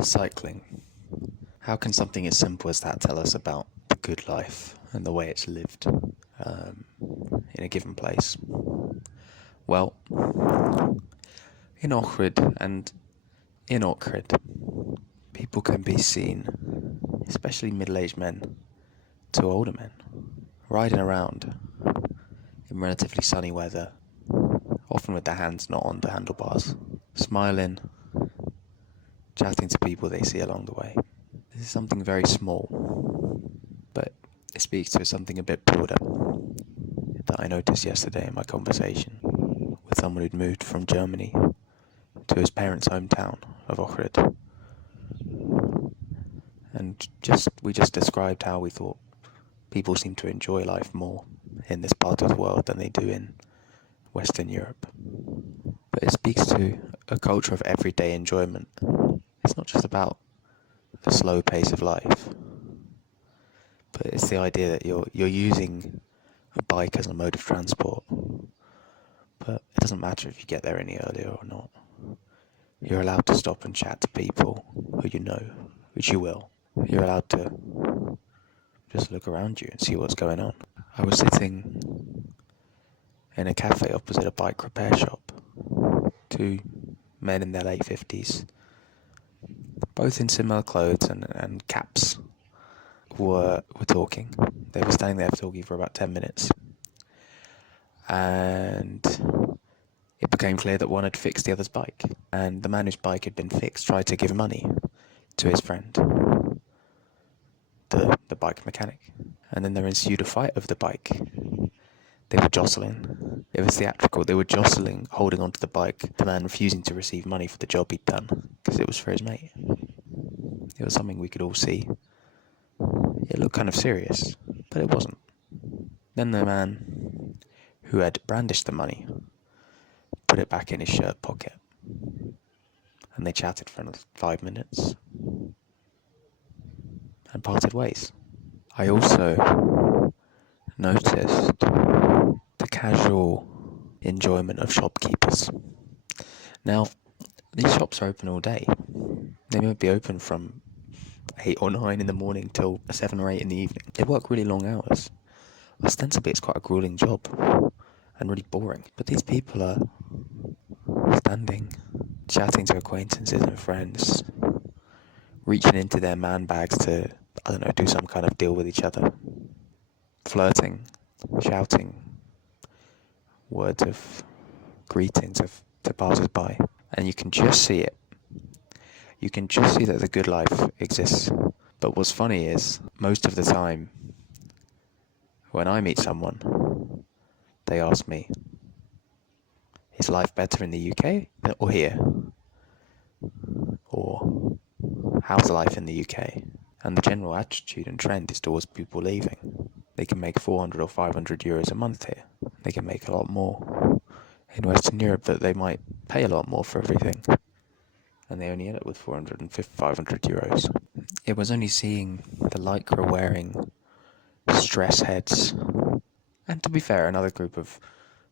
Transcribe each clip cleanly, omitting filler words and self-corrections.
Cycling. How can something as simple as that tell us about the good life and the way it's lived in a given place? Well, in Ohrid and in Ohrid, people can be seen, especially middle-aged men to older men, riding around in relatively sunny weather, often with their hands not on the handlebars, smiling, chatting to people they see along the way. This is something very small, but it speaks to something a bit broader that I noticed yesterday in my conversation with someone who'd moved from Germany to his parents' hometown of Ohrid. And we just described how we thought people seem to enjoy life more in this part of the world than they do in Western Europe. But it speaks to a culture of everyday enjoyment. It's not just about the slow pace of life, but it's the idea that you're using a bike as a mode of transport. But it doesn't matter if you get there any earlier or not. You're allowed to stop and chat to people who you know, which you will. You're allowed to just look around you and see what's going on. I was sitting in a cafe opposite a bike repair shop. Two men in their late 50s, both in similar clothes and caps, were talking. They were standing there talking for about 10 minutes. And it became clear that one had fixed the other's bike. And the man whose bike had been fixed tried to give money to his friend, the bike mechanic. And then there ensued a fight over the bike. They were jostling. It was theatrical. They were jostling, holding onto the bike, the man refusing to receive money for the job he'd done, because it was for his mate. It was something we could all see. It looked kind of serious, but it wasn't. Then the man who had brandished the money put it back in his shirt pocket, and they chatted for another 5 minutes and parted ways. I also noticed the casual enjoyment of shopkeepers. Now, these shops are open all day. They might be open from 8 or 9 in the morning till 7 or 8 in the evening. They work really long hours. Ostensibly, it's quite a grueling job and really boring. But these people are standing, chatting to acquaintances and friends, reaching into their man bags to, do some kind of deal with each other, flirting, shouting words of greeting to passers-by. And you can just see it. You can just see that the good life exists. But what's funny is, most of the time, when I meet someone, they ask me, is life better in the UK or here? Or, how's life in the UK? And the general attitude and trend is towards people leaving. They can make 400 or 500 euros a month here. They can make a lot more in Western Europe, but they might pay a lot more for everything. And they only end up with 400 and 500 euros. It was only seeing the lycra wearing stress heads, and to be fair, another group of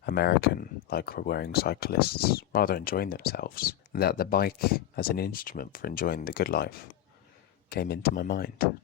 American lycra wearing cyclists rather enjoying themselves, that the bike as an instrument for enjoying the good life came into my mind.